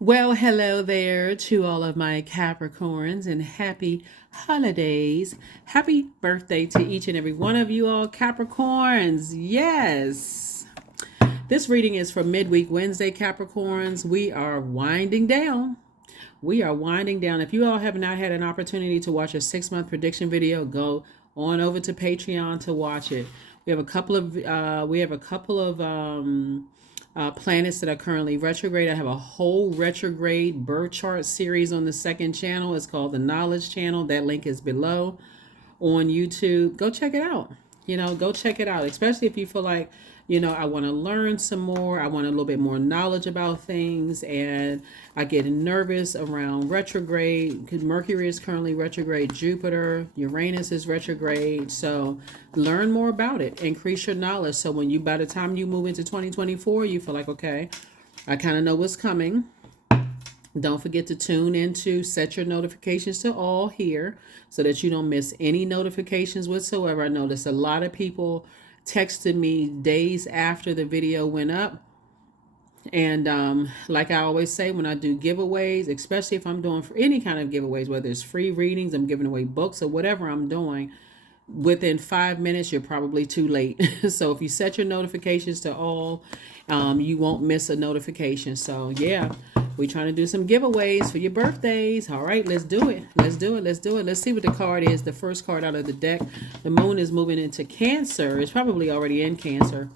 Well, hello there to all of my Capricorns and happy holidays. Happy birthday to each and every one of you all Capricorns. Yes. This reading is for midweek Wednesday Capricorns. We are winding down. We are winding down. If you all have not had an opportunity to watch a 6-month prediction video, go on over to Patreon to watch it. We have a couple of planets that are currently retrograde. I have a whole retrograde birth chart series on the second channel. It's called the Knowledge Channel. That link is below on YouTube. Go check it out. Go check it out, especially if you feel like, I want to learn some more. I want a little bit more knowledge about things. And I get nervous around retrograde because Mercury is currently retrograde. Jupiter, Uranus is retrograde. So learn more about it. Increase your knowledge. So by the time you move into 2024, you feel like, okay, I kind of know what's coming. Don't forget to tune into set your notifications to all here so that you don't miss any notifications whatsoever. I noticed a lot of people texted me days after the video went up. And like I always say, when I do giveaways, especially if I'm doing for any kind of giveaways, whether it's free readings, I'm giving away books or whatever I'm doing, within 5 minutes, you're probably too late. So if you set your notifications to all, you won't miss a notification. So yeah, we're trying to do some giveaways for your birthdays. All right, let's do it. Let's do it. Let's do it. Let's see what the card is. The first card out of the deck. The moon is moving into Cancer. It's probably already in Cancer.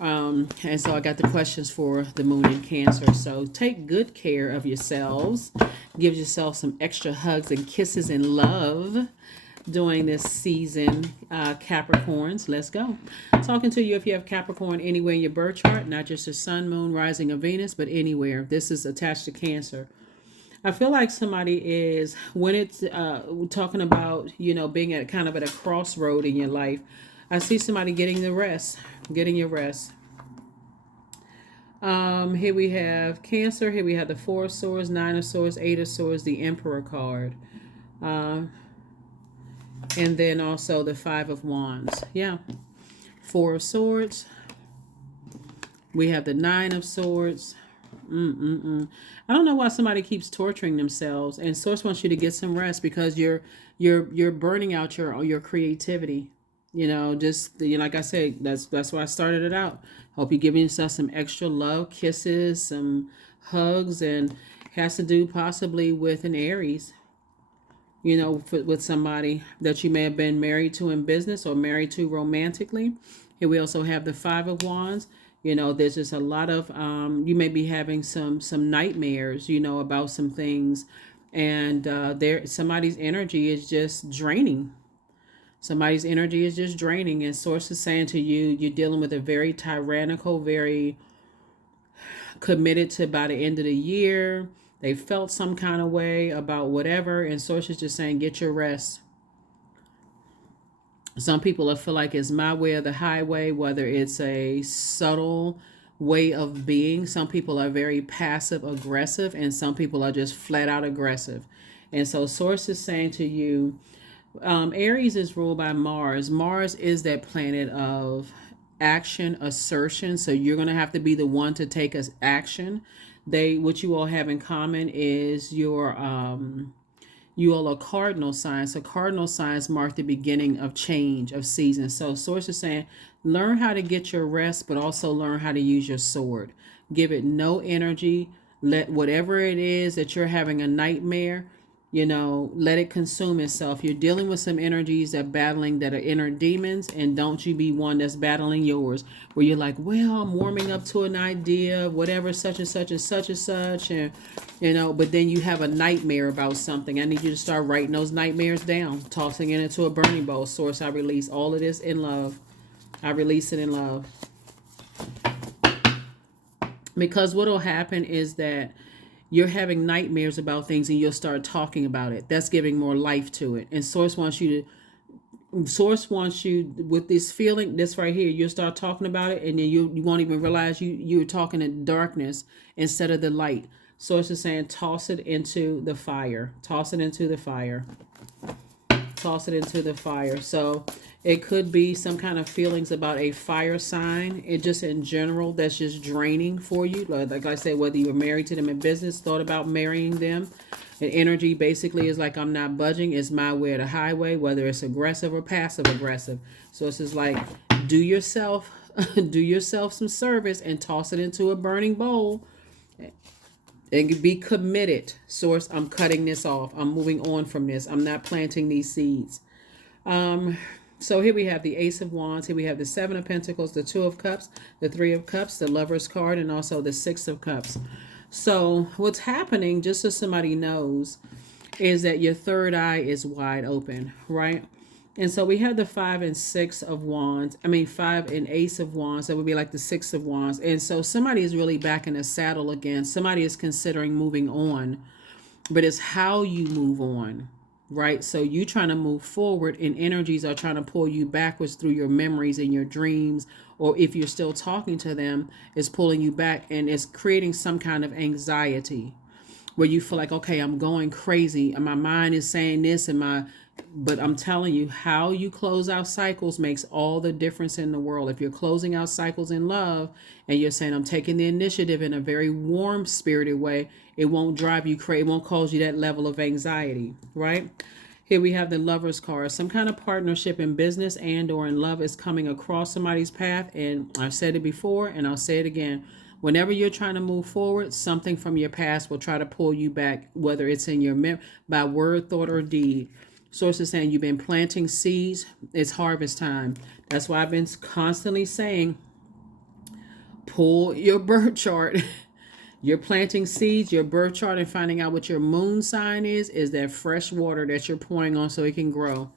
And so I got the questions for the moon in Cancer. So take good care of yourselves. Give yourself some extra hugs and kisses and love during this season, Capricorns. Let's go. Talking to you if you have Capricorn anywhere in your birth chart, not just the sun, moon, rising, or Venus, but anywhere. This is attached to Cancer. I feel like somebody is, when it's talking about, being at kind of at a crossroad in your life, I see somebody getting your rest. Here we have Cancer. Here we have the Four of Swords, Nine of Swords, Eight of Swords, the Emperor card. And then also the Five of Wands. Yeah. Four of Swords. We have the Nine of Swords. I don't know why somebody keeps torturing themselves. And Source wants you to get some rest because you're burning out your creativity. Like I said, that's why I started it out. Hope you're giving yourself some extra love, kisses, some hugs, and has to do possibly with an Aries. With somebody that you may have been married to in business or married to romantically. Here we also have the Five of Wands. There's just a lot of, you may be having some nightmares, about some things. And somebody's energy is just draining. And Source is saying to you, you're dealing with a very tyrannical, very committed to by the end of the year. They felt some kind of way about whatever, and Source is just saying, get your rest. Some people will feel like it's my way or the highway, whether it's a subtle way of being. Some people are very passive aggressive, and some people are just flat out aggressive. And so Source is saying to you, Aries is ruled by Mars. Mars is that planet of action, assertion. So you're going to have to be the one to take us action. What you all have in common is you all are cardinal signs. So cardinal signs mark the beginning of change, of season. So Source is saying, learn how to get your rest, but also learn how to use your sword. Give it no energy. Let whatever it is that you're having a nightmare, let it consume itself. You're dealing with some energies that are inner demons, and don't you be one that's battling yours, where you're like, well, I'm warming up to an idea, whatever, such and such and such and such, and but then you have a nightmare about something. I need you to start writing those nightmares down, tossing it into a burning bowl. Source, I release all of this in love. I release it in love. Because what will happen is that you're having nightmares about things and you'll start talking about it. That's giving more life to it. And Source wants you with this feeling, this right here, you'll start talking about it, and then you won't even realize you're talking in darkness instead of the light. Source is saying, toss it into the fire. Toss it into the fire. Toss toss it into the fire. So it could be some kind of feelings about a fire sign. It just in general, that's just draining for you. Like I said, whether you were married to them in business, thought about marrying them. And energy basically is like, I'm not budging. It's my way or the highway, whether it's aggressive or passive aggressive. So it's just like, do yourself, do yourself some service and toss it into a burning bowl and be committed. Source, I'm cutting this off. I'm moving on from this. I'm not planting these seeds. So here we have the Ace of Wands. Here we have the Seven of Pentacles, the Two of Cups, the Three of Cups, the Lover's card, and also the Six of Cups. So what's happening, just so somebody knows, is that your third eye is wide open, right? And so we have the Five and Six of Wands. Five and Ace of Wands. That would be like the Six of Wands. And so somebody is really back in the saddle again. Somebody is considering moving on, but it's how you move on, right? So you trying to move forward and energies are trying to pull you backwards through your memories and your dreams, or if you're still talking to them, it's pulling you back and it's creating some kind of anxiety where you feel like, okay, I'm going crazy and my mind is saying this but I'm telling you, how you close out cycles makes all the difference in the world. If you're closing out cycles in love and you're saying, I'm taking the initiative in a very warm spirited way, it won't drive you crazy. It won't cause you that level of anxiety, right? Here we have the Lover's card. Some kind of partnership in business and or in love is coming across somebody's path. And I've said it before and I'll say it again. Whenever you're trying to move forward, something from your past will try to pull you back, whether it's in your by word, thought, or deed. Source is saying you've been planting seeds. It's harvest time. That's why I've been constantly saying, pull your birth chart. You're planting seeds, your birth chart, and finding out what your moon sign is that fresh water that you're pouring on so it can grow.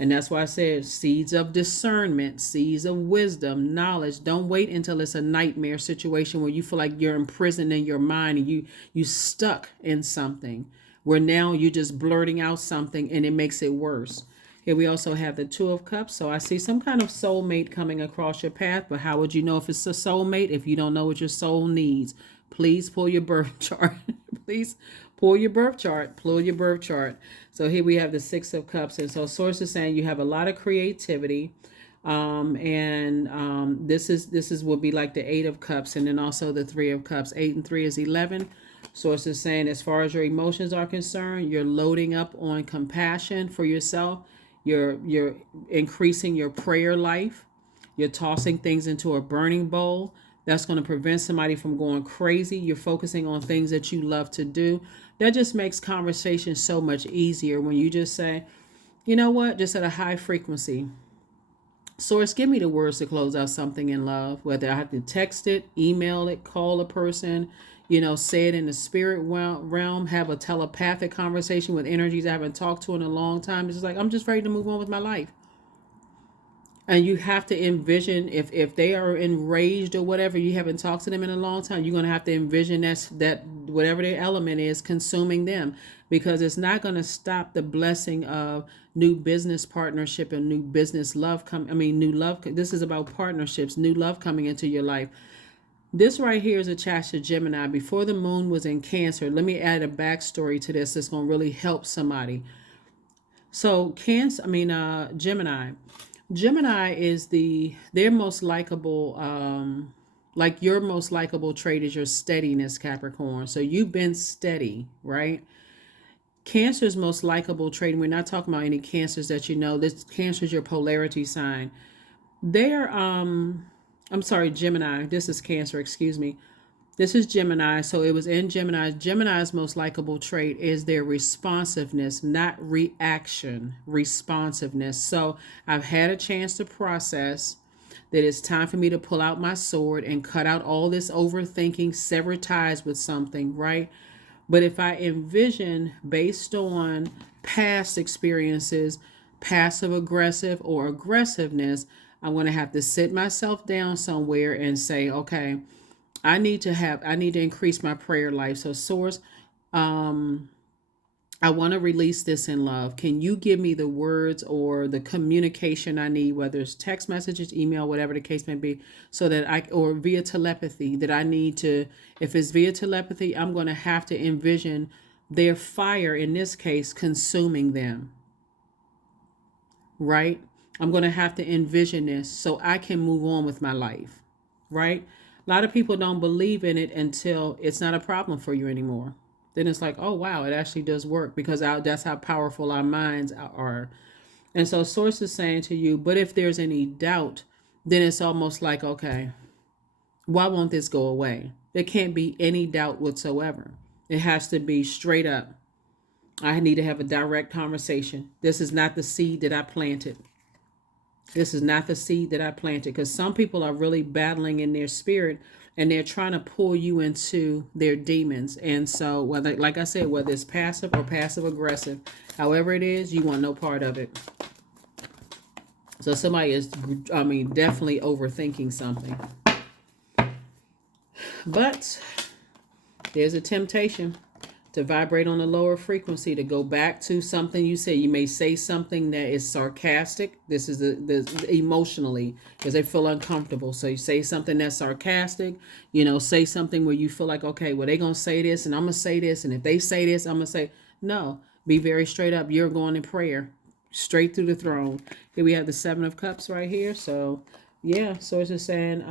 And that's why I said seeds of discernment, seeds of wisdom, knowledge. Don't wait until it's a nightmare situation where you feel like you're imprisoned in your mind and you stuck in something where now you're just blurting out something and it makes it worse. Here we also have the Two of Cups. So I see some kind of soulmate coming across your path, but how would you know if it's a soulmate if you don't know what your soul needs? Please pull your birth chart. Please pull your birth chart. Pull your birth chart. So here we have the Six of Cups. And so Source is saying you have a lot of creativity. This will be like the Eight of Cups and then also the Three of Cups. 8 and 3 is 11. Source is saying as far as your emotions are concerned, you're loading up on compassion for yourself. You're increasing your prayer life. You're tossing things into a burning bowl. That's going to prevent somebody from going crazy. You're focusing on things that you love to do. That just makes conversation so much easier when you just say, you know what, just at a high frequency. Source, give me the words to close out something in love, whether I have to text it, email it, call a person, say it in the spirit realm, have a telepathic conversation with energies I haven't talked to in a long time. It's just like, I'm just ready to move on with my life. And you have to envision if they are enraged or whatever, you haven't talked to them in a long time, you're going to have to envision that whatever their element is consuming them, because it's not going to stop the blessing of new business partnership and new business love. New love. This is about partnerships, new love coming into your life. This right here is attached to Gemini. Before the moon was in Cancer, let me add a backstory to this that's going to really help somebody. So Gemini. Gemini is their most likable, like your most likable trait is your steadiness, Capricorn. So you've been steady, right? Cancer's most likable trait, and we're not talking about any cancers that this Cancer is your polarity sign. Gemini. This is Cancer, excuse me. This is Gemini, so it was in Gemini. Gemini's most likable trait is their responsiveness, not reaction, responsiveness. So I've had a chance to process that it's time for me to pull out my sword and cut out all this overthinking, sever ties with something, right? But if I envision based on past experiences, passive aggressive or aggressiveness, I'm going to have to sit myself down somewhere and say, okay, I need to increase my prayer life. So Source, I want to release this in love. Can you give me the words or the communication I need, whether it's text messages, email, whatever the case may be, so that or via telepathy that I need to, if it's via telepathy, I'm going to have to envision their fire, in this case, consuming them. right? I'm going to have to envision this so I can move on with my life, right? A lot of people don't believe in it until it's not a problem for you anymore. Then it's like, oh, wow, it actually does work, because that's how powerful our minds are. And so Source is saying to you, but if there's any doubt, then it's almost like, okay, why won't this go away? There can't be any doubt whatsoever. It has to be straight up. I need to have a direct conversation. This is not the seed that I planted. This is not the seed that I planted, because some people are really battling in their spirit, and they're trying to pull you into their demons. And so, whether, like I said, whether it's passive or passive aggressive, however it is, you want no part of it. So somebody is, definitely overthinking something. But there's a temptation to vibrate on a lower frequency, to go back to something you say. You may say something that is sarcastic. This is the emotionally, because they feel uncomfortable. So you say something that's sarcastic, say something where you feel like, okay, well, they're going to say this and I'm going to say this. And if they say this, I'm going to say, no, be very straight up. You're going in prayer straight through the throne. Here we have the 7 of Cups right here. So yeah, Source is saying,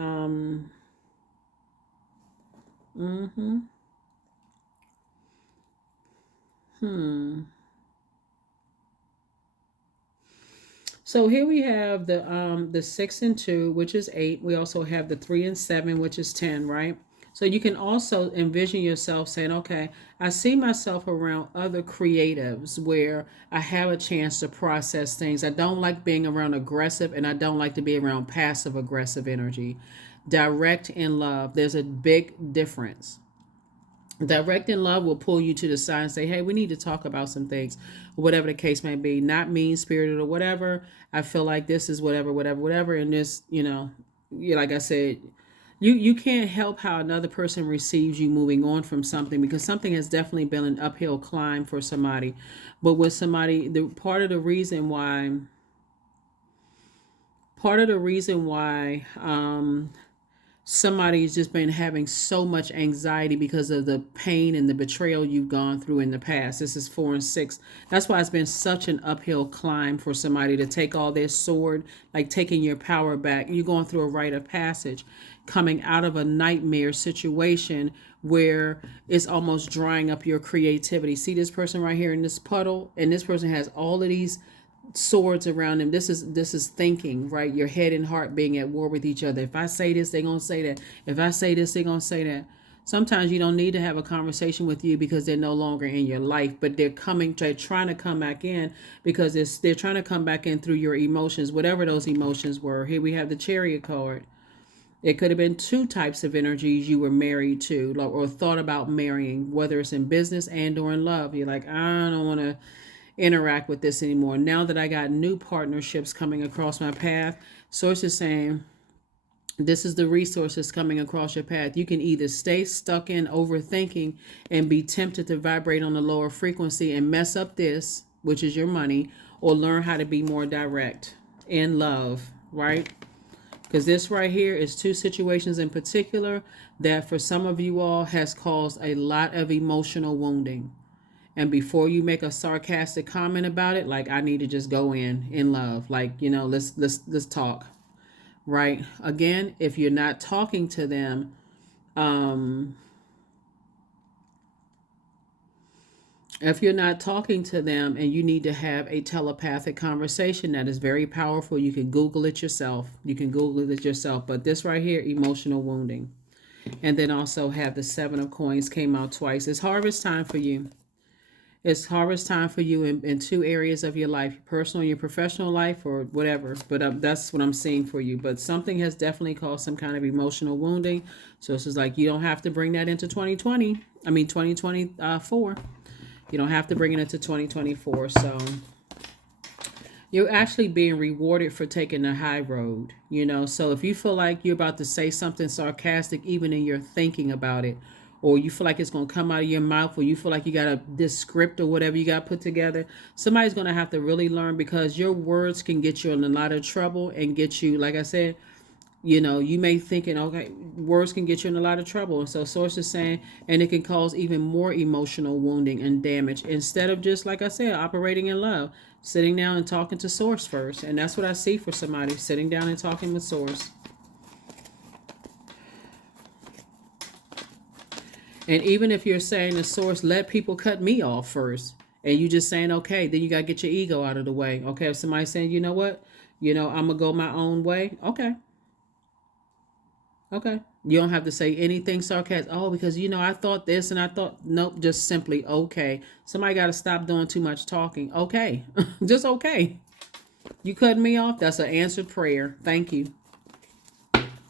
So here we have the 6 and 2, which is 8. We also have the 3 and 7, which is 10, right? So you can also envision yourself saying, okay, I see myself around other creatives where I have a chance to process things. I don't like being around aggressive, and I don't like to be around passive aggressive energy. Direct and love, there's a big difference. Direct and love will pull you to the side and say, hey, we need to talk about some things, whatever the case may be. Not mean spirited or whatever. I feel like this is whatever. And this, like I said, you can't help how another person receives you moving on from something, because something has definitely been an uphill climb for somebody. But with somebody, part of the reason why somebody's just been having so much anxiety because of the pain and the betrayal you've gone through in the past. This is 4 and 6. That's why it's been such an uphill climb for somebody to take all their sword, like taking your power back. You're going through a rite of passage, coming out of a nightmare situation where it's almost drying up your creativity. See this person right here in this puddle, and this person has all of these swords around him. This is thinking, right? Your head and heart being at war with each other. If I say this, they're gonna say that. If I say this, they're gonna say that. Sometimes you don't need to have a conversation with you because they're no longer in your life, but they're trying to come back in, because they're trying to come back in through your emotions, whatever those emotions were. Here we have the Chariot card. It could have been 2 types of energies you were married to, or thought about marrying, whether it's in business and or in love. You're like, I don't want to interact with this anymore. Now that I got new partnerships coming across my path, Source is saying, this is the resources coming across your path. You can either stay stuck in overthinking and be tempted to vibrate on a lower frequency and mess up this, which is your money, or learn how to be more direct in love, right? Because this right here is 2 situations in particular that for some of you all has caused a lot of emotional wounding. And before you make a sarcastic comment about it, like, I need to just go in love. Like, let's talk. Right? Again, if you're not talking to them, and you need to have a telepathic conversation, that is very powerful. You can Google it yourself. But this right here, emotional wounding. And then also have the 7 of Coins came out twice. It's harvest time for you. It's harvest time for you in 2 areas of your life, your personal, your professional life, or whatever. But that's what I'm seeing for you. But something has definitely caused some kind of emotional wounding. So it's just like, you don't have to bring that into 2024. You don't have to bring it into 2024. So you're actually being rewarded for taking the high road. So if you feel like you're about to say something sarcastic, even in your thinking about it, or you feel like it's going to come out of your mouth, or you feel like you got this script or whatever you got put together, somebody's going to have to really learn, because your words can get you in a lot of trouble and get you, like I said, You know, you may thinking, okay, words can get you in a lot of trouble. And so source is saying, and it can cause even more emotional wounding and damage instead of just, like I said, operating in love, sitting down and talking to source first. And that's what I see for somebody, sitting down and talking with source. And even if you're saying to source, let people cut me off first, and you just saying, okay, then you got to get your ego out of the way. Okay, if somebody's saying, you know what, I'm going to go my own way. Okay. Okay. You don't have to say anything sarcastic. Oh, because I thought this and I thought nope, just simply okay. Somebody got to stop doing too much talking. Okay. Just okay. You cutting me off? That's an answered prayer. Thank you.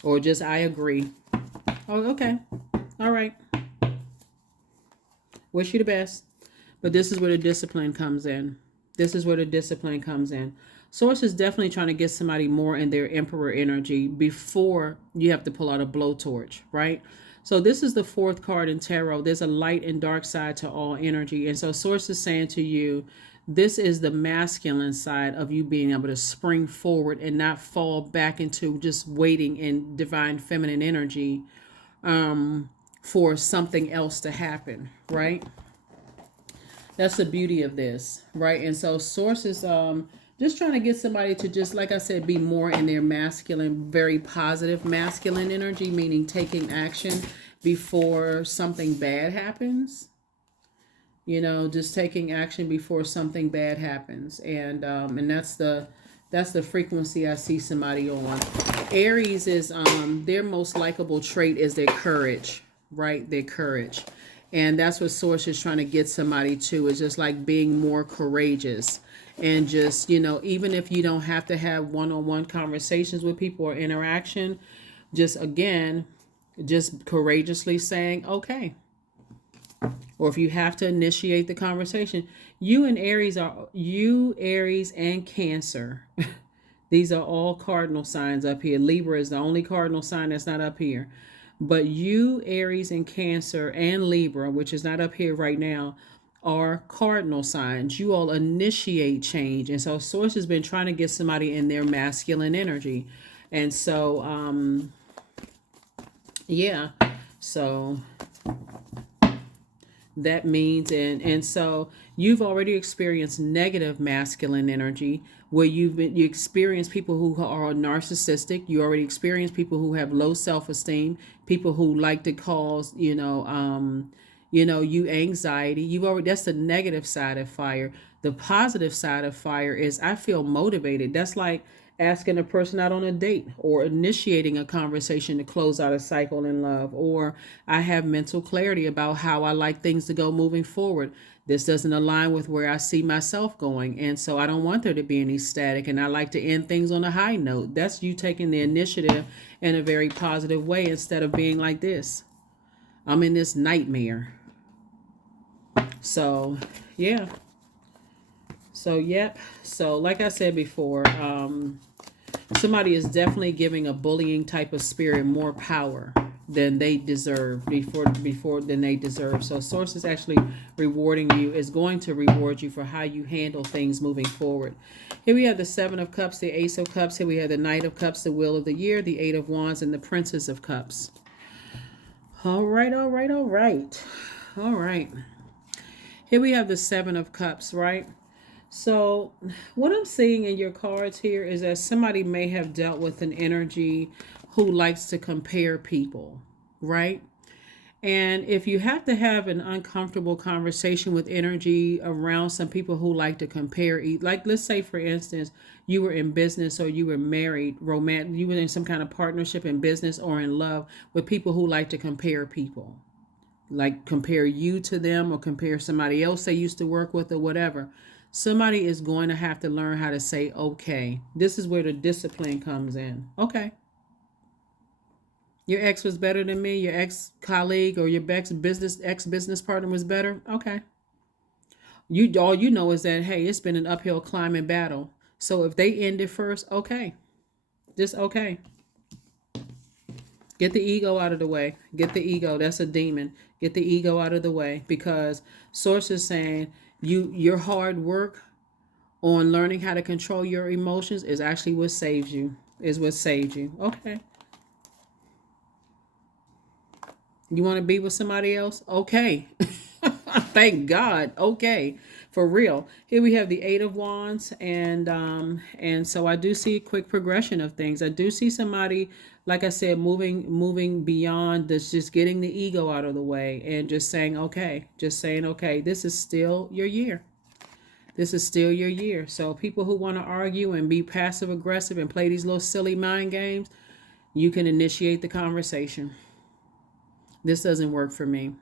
Or just I agree. Oh, okay. All right. Wish you the best. But this is where the discipline comes in. This is where the discipline comes in. Source is definitely trying to get somebody more in their emperor energy before you have to pull out a blowtorch, right? So this is the fourth card in tarot. There's a light and dark side to all energy. And so source is saying to you, this is the masculine side of you being able to spring forward and not fall back into just waiting in divine feminine energy for something else to happen, right? That's the beauty of this, right? And so source is just trying to get somebody to just, like I said, be more in their masculine, very positive masculine energy, meaning taking action before something bad happens. Just taking action before something bad happens. And that's the frequency I see somebody on. Aries is their most likable trait is their courage, right? Their courage. And that's what source is trying to get somebody to, is just like being more courageous. And just, even if you don't have to have one-on-one conversations with people or interaction, just again, just courageously saying, okay. Or if you have to initiate the conversation, you Aries and Cancer. These are all cardinal signs up here. Libra is the only cardinal sign that's not up here. But you, Aries and Cancer and Libra, which is not up here right now, are cardinal signs. You all initiate change. And so source has been trying to get somebody in their masculine energy. And so, yeah. So that means, and so you've already experienced negative masculine energy, where you experience people who are narcissistic. You already experience people who have low self-esteem, people who like to cause you anxiety. That's the negative side of fire. The positive side of fire is I feel motivated. That's like asking a person out on a date, or initiating a conversation to close out a cycle in love, or I have mental clarity about how I like things to go moving forward. This doesn't align with where I see myself going, and so I don't want there to be any static, and I like to end things on a high note. That's you taking the initiative in a very positive way, instead of being like this, I'm in this nightmare. So yeah. So yep. So like I said before, somebody is definitely giving a bullying type of spirit more power than they deserve, before than they deserve. So source is actually rewarding you, is going to reward you for how you handle things moving forward. Here we have the Seven of Cups, the Ace of Cups. Here we have the Knight of Cups, the Wheel of the Year, the Eight of Wands, and the Princess of Cups. All right. Here we have the Seven of Cups, right? So what I'm seeing in your cards here is that somebody may have dealt with an energy who likes to compare people, right? And if you have to have an uncomfortable conversation with energy around some people who like to compare, like let's say for instance, you were in business or you were married, romantic, you were in some kind of partnership in business or in love with people who like to compare people, like compare you to them or compare somebody else they used to work with or whatever. Somebody is going to have to learn how to say, okay, this is where the discipline comes in. Okay. Your ex was better than me. Your ex-colleague or your ex-business partner was better. Okay. All you know is that, hey, it's been an uphill climbing battle. So if they end it first, okay. Just okay. Get the ego out of the way. Get the ego. That's a demon. Get the ego out of the way, because source is saying your hard work on learning how to control your emotions is actually what saves you. Okay. You want to be with somebody else? Okay. Thank God. Okay. For real. Here we have the Eight of Wands, and so I do see a quick progression of things. I do see somebody, like I said, moving beyond this, just getting the ego out of the way and just saying okay. Just saying okay. This is still your year. This is still your year. So people who want to argue and be passive aggressive and play these little silly mind games, you can initiate the conversation. This doesn't work for me.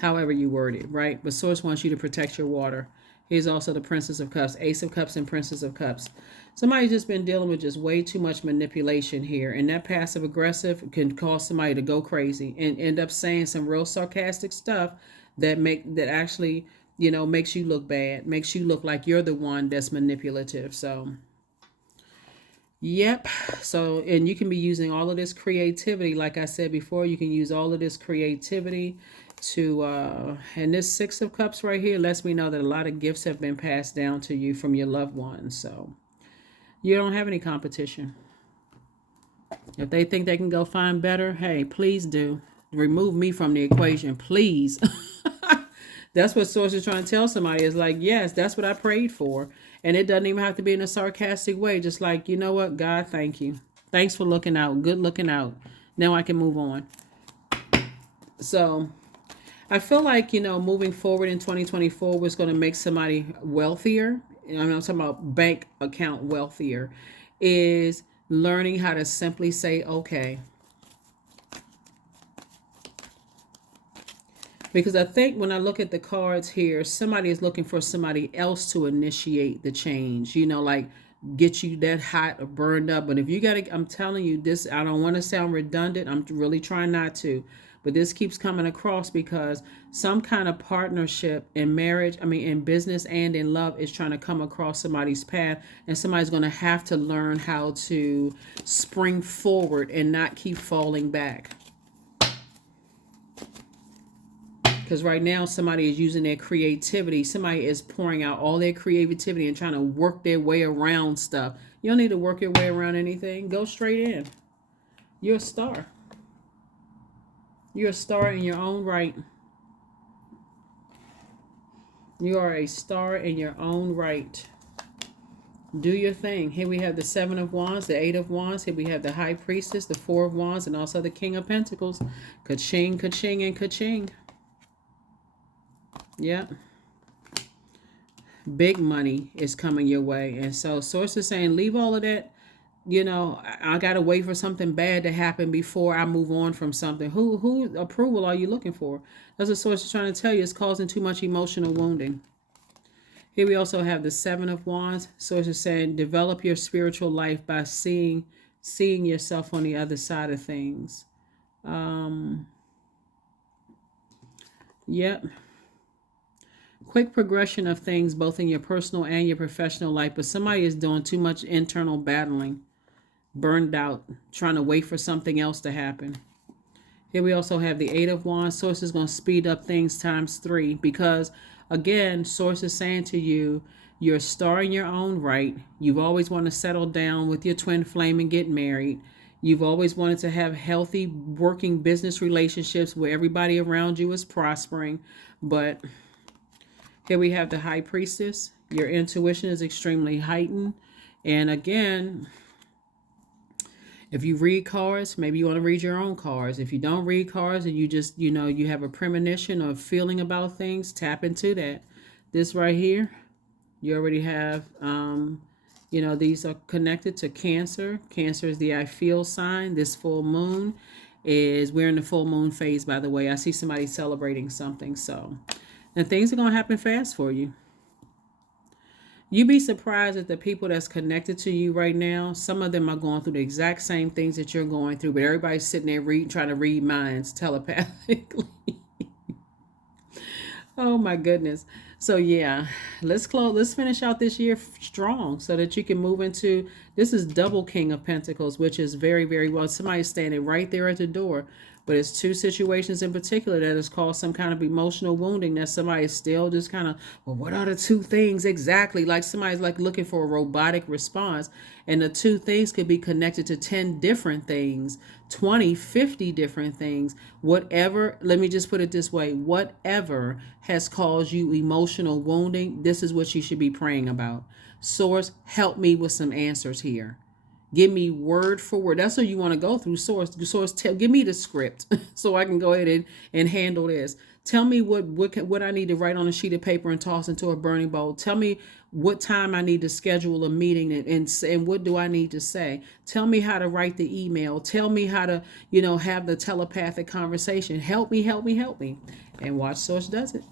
However you word it, right? But Source wants you to protect your water. Here's also the Princess of Cups, Ace of Cups, and Princess of Cups. Somebody's just been dealing with just way too much manipulation here, and that passive aggressive can cause somebody to go crazy and end up saying some real sarcastic stuff that actually, makes you look bad, makes you look like you're the one that's manipulative. So yep. So, and you can be using all of this creativity. Like I said before, you can use all of this creativity and this Six of Cups right here lets me know that a lot of gifts have been passed down to you from your loved ones. So you don't have any competition. If they think they can go find better, hey, please do. Remove me from the equation, please. That's what Source is trying to tell somebody is like, yes, that's what I prayed for. And it doesn't even have to be in a sarcastic way. Just like, you know what, God, thank you. Thanks for looking out. Good looking out. Now I can move on. So I feel like, moving forward in 2024 was going to make somebody wealthier. I'm talking about bank account wealthier. Is learning how to simply say, okay. Because I think when I look at the cards here, somebody is looking for somebody else to initiate the change, like get you that hot or burned up. But if you got to, I'm telling you this, I don't want to sound redundant. I'm really trying not to. But this keeps coming across because some kind of partnership in marriage, in business and in love is trying to come across somebody's path. And somebody's going to have to learn how to spring forward and not keep falling back. Because right now somebody is using their creativity. Somebody is pouring out all their creativity and trying to work their way around stuff. You don't need to work your way around anything. Go straight in. You're a star. You're a star in your own right. You are a star in your own right. Do your thing. Here we have the Seven of Wands, the Eight of Wands. Here we have the High Priestess, the Four of Wands, and also the King of Pentacles. Ka-ching, ka-ching, and ka-ching. Yep. Big money is coming your way. And so Source is saying, leave all of that. I got to wait for something bad to happen before I move on from something. Who approval are you looking for? That's what Source is trying to tell you. It's causing too much emotional wounding. Here we also have the Seven of Wands. Source is saying, develop your spiritual life by seeing yourself on the other side of things. Yep. Quick progression of things both in your personal and your professional life, but somebody is doing too much internal battling, burned out, trying to wait for something else to happen. Here we also have the Eight of Wands. Source is going to speed up things ×3 because, again, Source is saying to you, you're a star in your own right. You've always wanted to settle down with your twin flame and get married. You've always wanted to have healthy working business relationships where everybody around you is prospering, but here we have the High Priestess. Your intuition is extremely heightened. And again, if you read cards, maybe you want to read your own cards. If you don't read cards and you just, you have a premonition or a feeling about things, tap into that. This right here, you already have, these are connected to Cancer. Cancer is the I feel sign. This full moon we're in the full moon phase, by the way. I see somebody celebrating something. So, and things are going to happen fast for you. You'd be surprised at the people that's connected to you right now. Some of them are going through the exact same things that you're going through, but everybody's sitting there trying to read minds telepathically. Oh my goodness. So yeah, let's finish out this year strong so that you can move into, this is double King of Pentacles, which is very, very well. Somebody's standing right there at the door but it's two situations in particular that has caused some kind of emotional wounding that somebody's still just kind of, well, what are the two things exactly? Like somebody's like looking for a robotic response, and the two things could be connected to 10 different things, 20, 50 different things. Whatever, let me just put it this way, whatever has caused you emotional wounding, this is what you should be praying about. Source, help me with some answers here. Give me word for word. That's what you want to go through. Source, give me the script so I can go ahead and handle this. Tell me what I need to write on a sheet of paper and toss into a burning bowl. Tell me what time I need to schedule a meeting and what do I need to say. Tell me how to write the email. Tell me how to, have the telepathic conversation. Help me, help me, help me. And watch Source does it.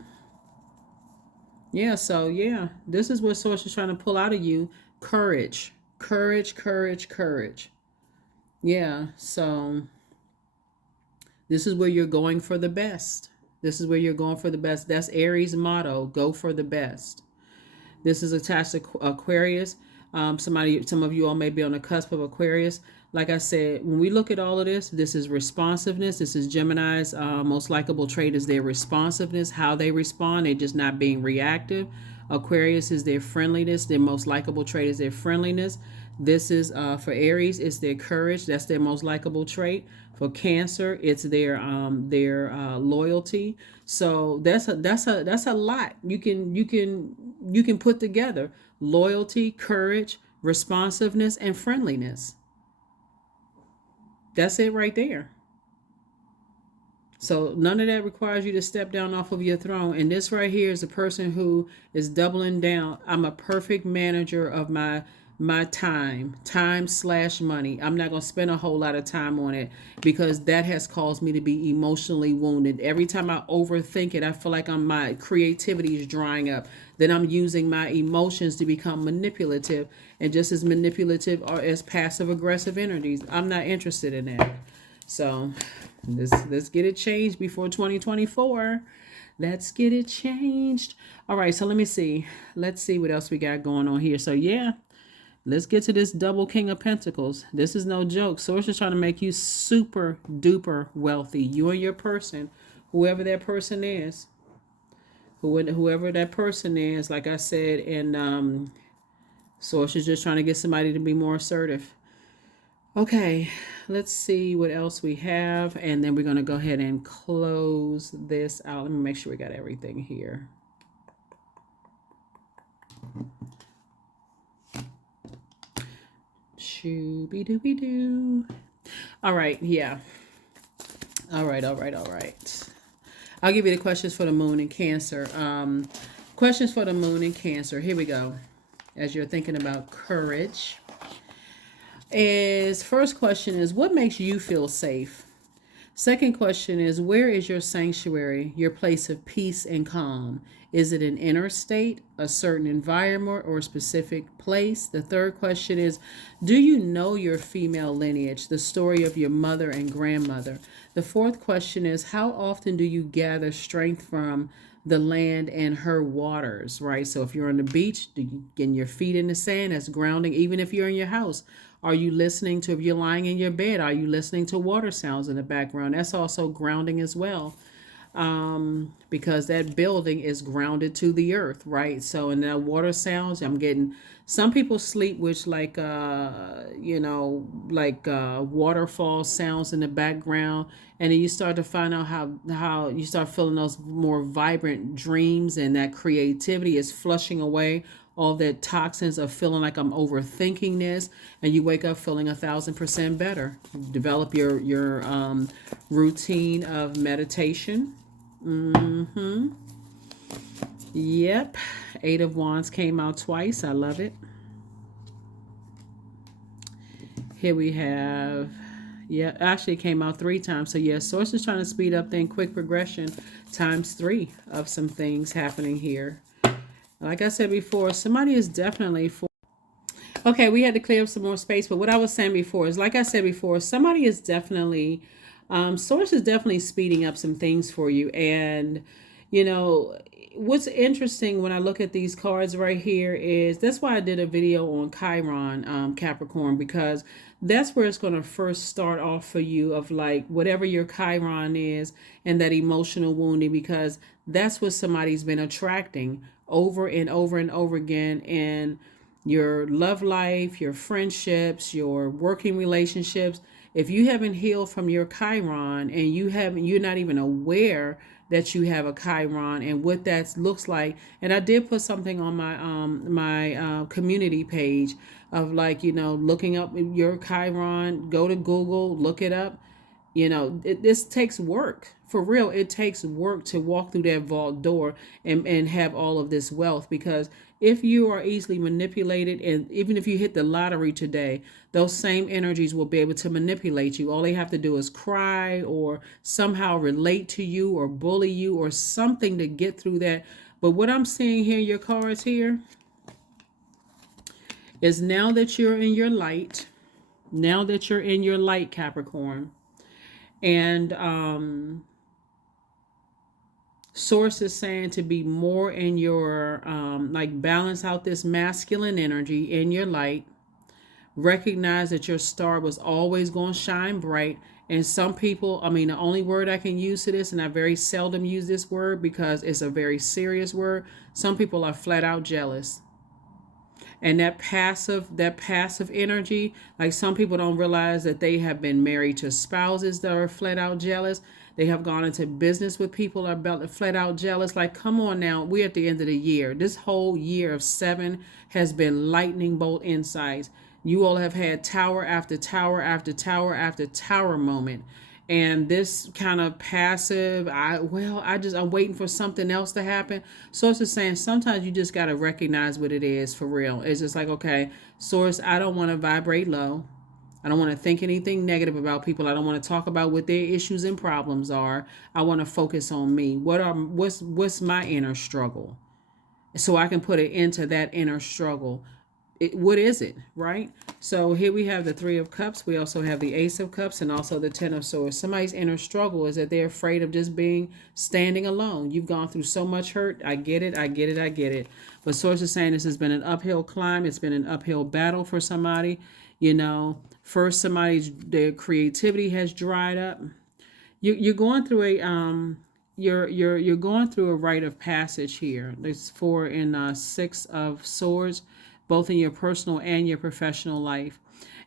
Yeah, so yeah, this is what Source is trying to pull out of you. Courage. Courage, courage, courage. Yeah, so this is where you're going for the best. This is where you're going for the best. That's Aries' motto, go for the best. This is attached to Aquarius. Some of you all may be on the cusp of Aquarius. Like I said, when we look at all of this, this is responsiveness. This is Gemini's most likable trait is their responsiveness, how they respond. They're just not being reactive. Aquarius is their friendliness. Their most likable trait is their friendliness. This is for Aries, it's their courage. That's their most likable trait. For Cancer, it's their loyalty. So that's a lot. You can put together loyalty, courage, responsiveness, and friendliness. That's it right there. So none of that requires you to step down off of your throne. And this right here is a person who is doubling down. I'm a perfect manager of my time/money. I'm not going to spend a whole lot of time on it because that has caused me to be emotionally wounded. Every time I overthink it, I feel like my creativity is drying up. Then I'm using my emotions to become manipulative, and just as manipulative or as passive aggressive energies. I'm not interested in that. So let's get it changed before 2024. Let's get it changed. All right, so let me see. Let's see what else we got going on here. So yeah, let's get to this double King of Pentacles. This is no joke. Source is trying to make you super duper wealthy. You and your person, whoever that person is, whoever that person is, like I said, and Source is just trying to get somebody to be more assertive. Okay, let's see what else we have, and then we're going to go ahead and close this out. Let me make sure we got everything here. Shooby-dooby-doo. All right, yeah. All right. I'll give you the questions for the moon and Cancer. Questions for the moon and Cancer. Here we go. As you're thinking about courage. First question is, what makes you feel safe? Second question is, where is your sanctuary, your place of peace and calm? Is it an inner state, a certain environment, or a specific place? The third question is, do you know your female lineage, the story of your mother and grandmother? The fourth question is, how often do you gather strength from the land and her waters, right? So if you're on the beach, do you get your feet in the sand? That's grounding. Even if you're in your house, are you listening to, if you're lying in your bed, are you listening to water sounds in the background? That's also grounding as well. Because that building is grounded to the earth, right? So in the water sounds, I'm getting, some people sleep with like waterfall sounds in the background, and then you start to find out how you start feeling those more vibrant dreams, and that creativity is flushing away all that toxins of feeling like I'm overthinking this, and you wake up feeling 1,000% better. Develop your routine of meditation. Yep. 8 of Wands came out twice. I love it. Here we have, yeah, actually it came out 3 times. So yeah, Source is trying to speed up then quick progression ×3 of some things happening here. Like I said before, somebody is definitely for. Okay, we had to clear up some more space, but what I was saying before is, like I said before, somebody is definitely, Source is definitely speeding up some things for you. And, what's interesting when I look at these cards right here is, that's why I did a video on Chiron, Capricorn, because that's where it's going to first start off for you, of like whatever your Chiron is, and that emotional wounding, because that's what somebody's been attracting over and over and over again in your love life, your friendships, your working relationships. If you haven't healed from your Chiron, and you're not even aware that you have a Chiron and what that looks like. And I did put something on my community page of, like, looking up your Chiron. Go to Google, look it up. This takes work. For real, it takes work to walk through that vault door and have all of this wealth. Because if you are easily manipulated, and even if you hit the lottery today, those same energies will be able to manipulate you. All they have to do is cry, or somehow relate to you, or bully you, or something to get through that. But what I'm seeing here, your cards here, is now that you're in your light, Capricorn, and Source is saying to be more in your, like, balance out this masculine energy in your light. Recognize that your star was always going to shine bright. And some people, the only word I can use to this, and I very seldom use this word because it's a very serious word, some people are flat out jealous. And that passive energy, like, some people don't realize that they have been married to spouses that are flat out jealous. They have gone into business with people that are flat out jealous. Like, come on now, we're at the end of the year. This whole year of 7 has been lightning bolt insights. You all have had tower after tower after tower after tower moment. And this kind of passive, I'm waiting for something else to happen. Source is saying sometimes you just got to recognize what it is for real. It's just like, okay, Source, I don't want to vibrate low. I don't want to think anything negative about people. I don't want to talk about what their issues and problems are. I want to focus on me. What's my inner struggle? So I can put it into that inner struggle. What is it, right? So here we have the 3 of Cups. We also have the Ace of Cups, and also the 10 of Swords. Somebody's inner struggle is that they're afraid of just standing alone. You've gone through so much hurt. I get it. But Source is saying this has been an uphill climb. It's been an uphill battle for somebody. First, their creativity has dried up. You're going through a you're going through a rite of passage here. There's 4 and 6 of Swords, both in your personal and your professional life.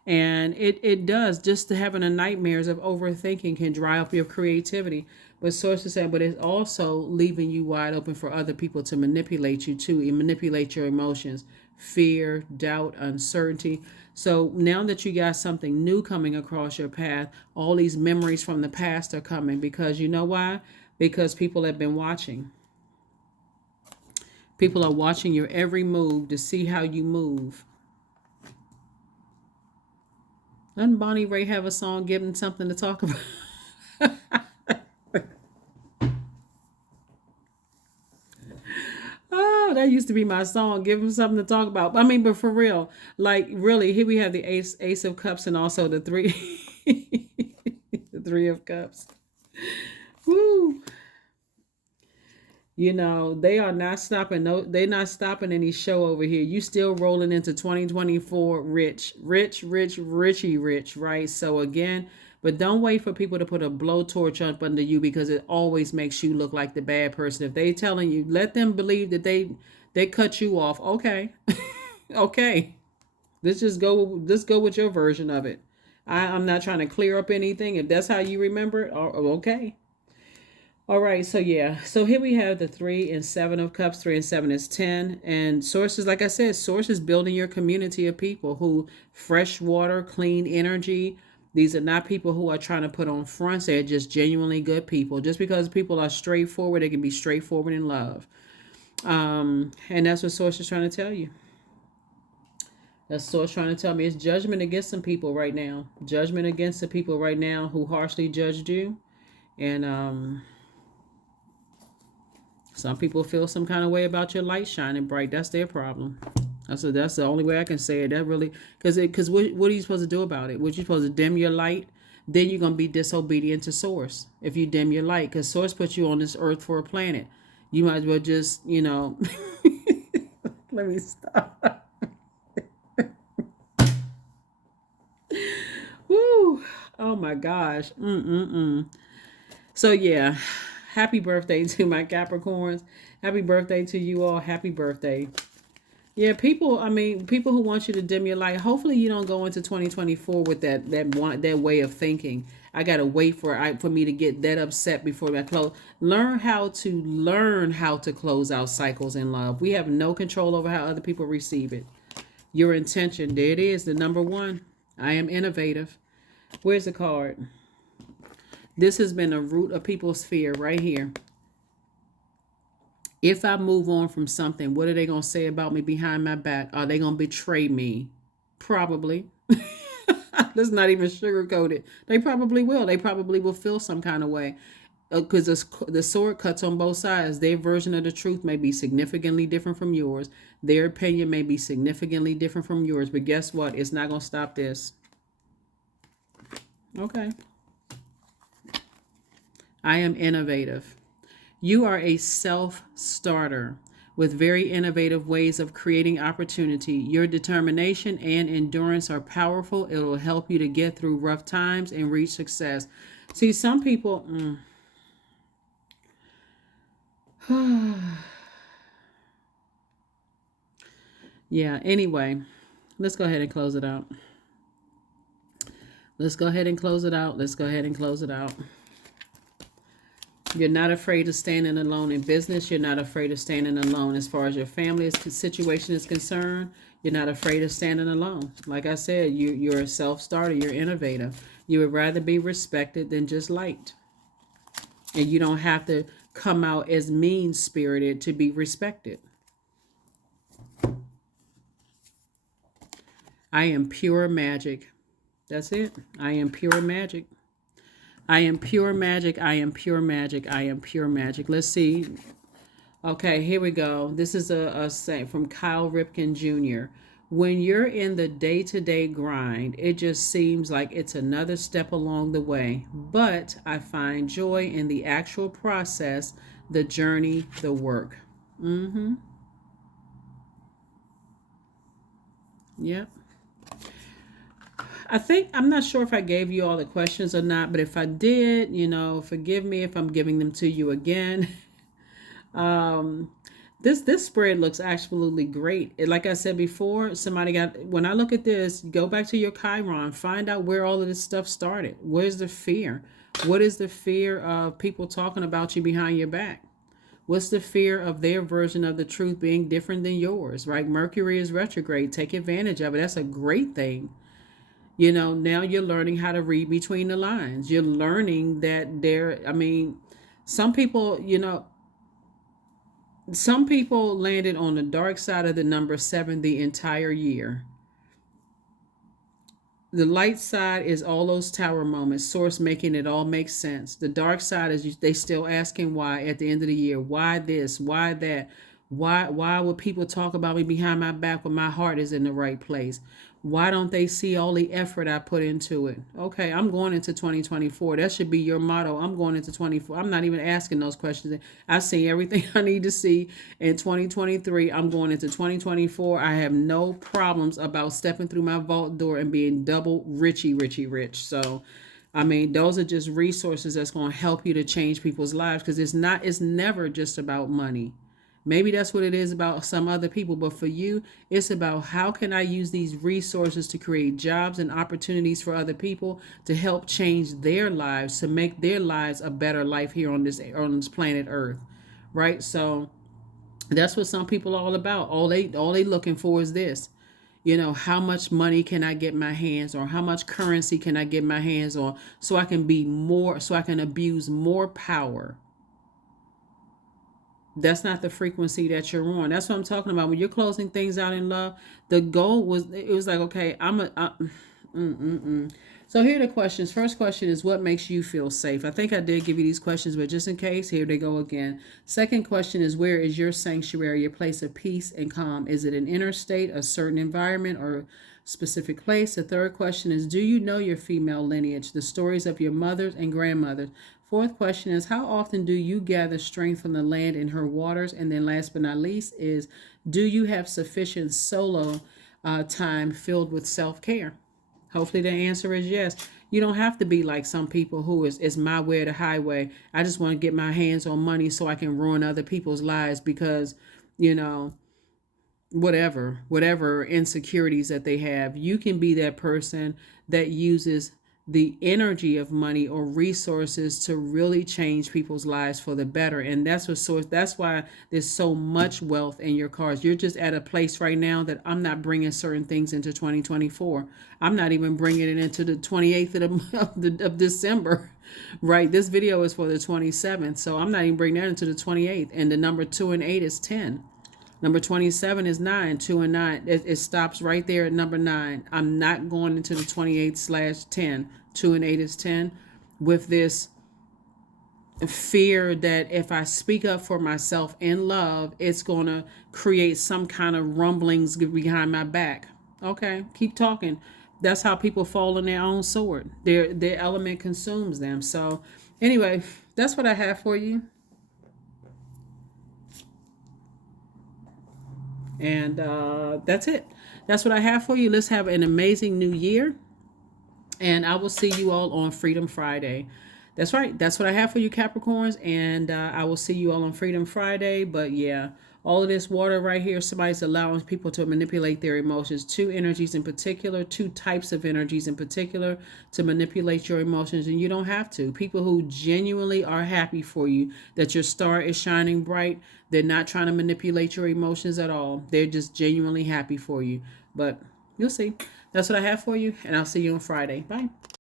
And it does, just to having a nightmares of overthinking can dry up your creativity. But Source is saying, but it's also leaving you wide open for other people to manipulate you too, and manipulate your emotions, fear, doubt, uncertainty. So now that you got something new coming across your path, all these memories from the past are coming, because you know why? Because people have been watching. People are watching your every move to see how you move. Doesn't Bonnie Ray have a song, Give Them Something to Talk About? Oh, that used to be my song, Give Them Something to Talk About. But for real, like, really, here we have the Ace of Cups, and also the 3 the 3 of Cups. Woo. They are not stopping. No, they're not stopping any show over here. You still rolling into 2024 rich, right? So again, but don't wait for people to put a blowtorch up under you, because it always makes you look like the bad person. If they telling you, let them believe that they cut you off. Okay. Okay. Let's go with your version of it. I'm not trying to clear up anything. If that's how you remember it, okay. All right, so yeah. So here we have the 3 and 7 of Cups. 3 and 7 is 10. And sources, like I said, sources building your community of people who fresh water, clean energy. These are not people who are trying to put on fronts. They're just genuinely good people. Just because people are straightforward, they can be straightforward in love. And that's what Source is trying to tell you. That's Source trying to tell me. It's judgment against some people right now. Judgment against the people right now who harshly judged you. And some people feel some kind of way about your light shining bright. That's their problem. That's the only way I can say it. That really, because what are you supposed to do about it? What you supposed to dim your light? Then you're gonna be disobedient to Source if you dim your light, because Source put you on this earth for a planet. You might as well just, let me stop. Woo! Oh my gosh. So yeah, happy birthday to my Capricorns. Happy birthday to you all. Happy birthday. Yeah, people. I mean, people who want you to dim your light. Hopefully, you don't go into 2024 with that way of thinking. I gotta wait for me to get that upset before I close. Learn how to close out cycles in love. We have no control over how other people receive it. Your intention. There it is. The number one. I am innovative. Where's the card? This has been a root of people's fear right here. If I move on from something, what are they going to say about me behind my back? Are they going to betray me? Probably. Let's not even sugarcoat it. They probably will. They probably will feel some kind of way. Because the sword cuts on both sides. Their version of the truth may be significantly different from yours. Their opinion may be significantly different from yours. But guess what? It's not going to stop this. Okay. I am innovative. You are a self-starter with very innovative ways of creating opportunity. Your determination and endurance are powerful. It will help you to get through rough times and reach success. See, some people... Yeah, anyway, let's go ahead and close it out. Let's go ahead and close it out. Let's go ahead and close it out. You're not afraid of standing alone in business. You're not afraid of standing alone as far as your family situation is concerned. You're not afraid of standing alone. Like I said, you're a self-starter. You're innovative. You would rather be respected than just liked. And you don't have to come out as mean-spirited to be respected. I am pure magic. That's it. I am pure magic. I am pure magic. I am pure magic. I am pure magic. Let's see. Okay, here we go. This is a saying from Kyle Ripken Jr. When you're in the day-to-day grind, it just seems like it's another step along the way. But I find joy in the actual process, the journey, the work. Yep. I'm not sure if I gave you all the questions or not, but if I did, forgive me if I'm giving them to you again. This spread looks absolutely great. Like I said before, when I look at this, go back to your Chiron, find out where all of this stuff started. Where's the fear? What is the fear of people talking about you behind your back? What's the fear of their version of the truth being different than yours, right? Mercury is retrograde. Take advantage of it. That's a great thing. Now you're learning how to read between the lines. You're learning that some people, some people landed on the dark side of the number 7 the entire year. The light side is all those tower moments, source making it all make sense. The dark side is they still asking why at the end of the year. Why this? Why that? Why would people talk about me behind my back when my heart is in the right place? Why don't they see all the effort I put into it? Okay, I'm going into 2024. That should be your motto. I'm going into 24. I'm not even asking those questions. I see everything I need to see in 2023. I'm going into 2024. I have no problems about stepping through my vault door and being double rich. So, those are just resources that's going to help you to change people's lives, because it's never just about money. Maybe that's what it is about some other people, but for you, it's about how can I use these resources to create jobs and opportunities for other people to help change their lives, to make their lives a better life here on this planet Earth, right? So that's what some people are all about. All they looking for is this. How much money can I get my hands on? How much currency can I get my hands on so I can abuse more power? That's not the frequency that you're on. That's what I'm talking about. When you're closing things out in love, the goal was like, okay, So here are the questions. First question is, what makes you feel safe? I think I did give you these questions, but just in case, here they go again. Second question is, where is your sanctuary, your place of peace and calm? Is it an inner state, a certain environment, or a specific place? The third question is, do you know your female lineage, the stories of your mothers and grandmothers? Fourth question is, how often do you gather strength from the land and her waters? And then last but not least is, do you have sufficient solo time filled with self-care? Hopefully the answer is yes. You don't have to be like some people who is my way or the highway. I just want to get my hands on money so I can ruin other people's lives because, you know, whatever insecurities that they have. You can be that person that uses the energy of money or resources to really change people's lives for the better. And that's why there's so much wealth in your cards. You're just at a place right now that I'm not bringing certain things into 2024. I'm not even bringing it into the 28th of December. Right, this video is for the 27th, so I'm not even bringing that into the 28th. And the number 2 and 8 is 10. Number 27 is 9, 2 and 9. It stops right there at number 9. I'm not going into the 28/10. 2 and 8 is 10. With this fear that if I speak up for myself in love, it's going to create some kind of rumblings behind my back. Okay, keep talking. That's how people fall on their own sword. Their element consumes them. So anyway, that's what I have for you. And that's it. That's what I have for you. Let's have an amazing new year. And I will see you all on Freedom Friday. That's right. That's what I have for you, Capricorns. And I will see you all on Freedom Friday. But yeah, all of this water right here, somebody's allowing people to manipulate their emotions. Two energies in particular, two types of energies in particular to manipulate your emotions. And you don't have to. People who genuinely are happy for you, that your star is shining bright. They're not trying to manipulate your emotions at all. They're just genuinely happy for you. But you'll see. That's what I have for you. And I'll see you on Friday. Bye.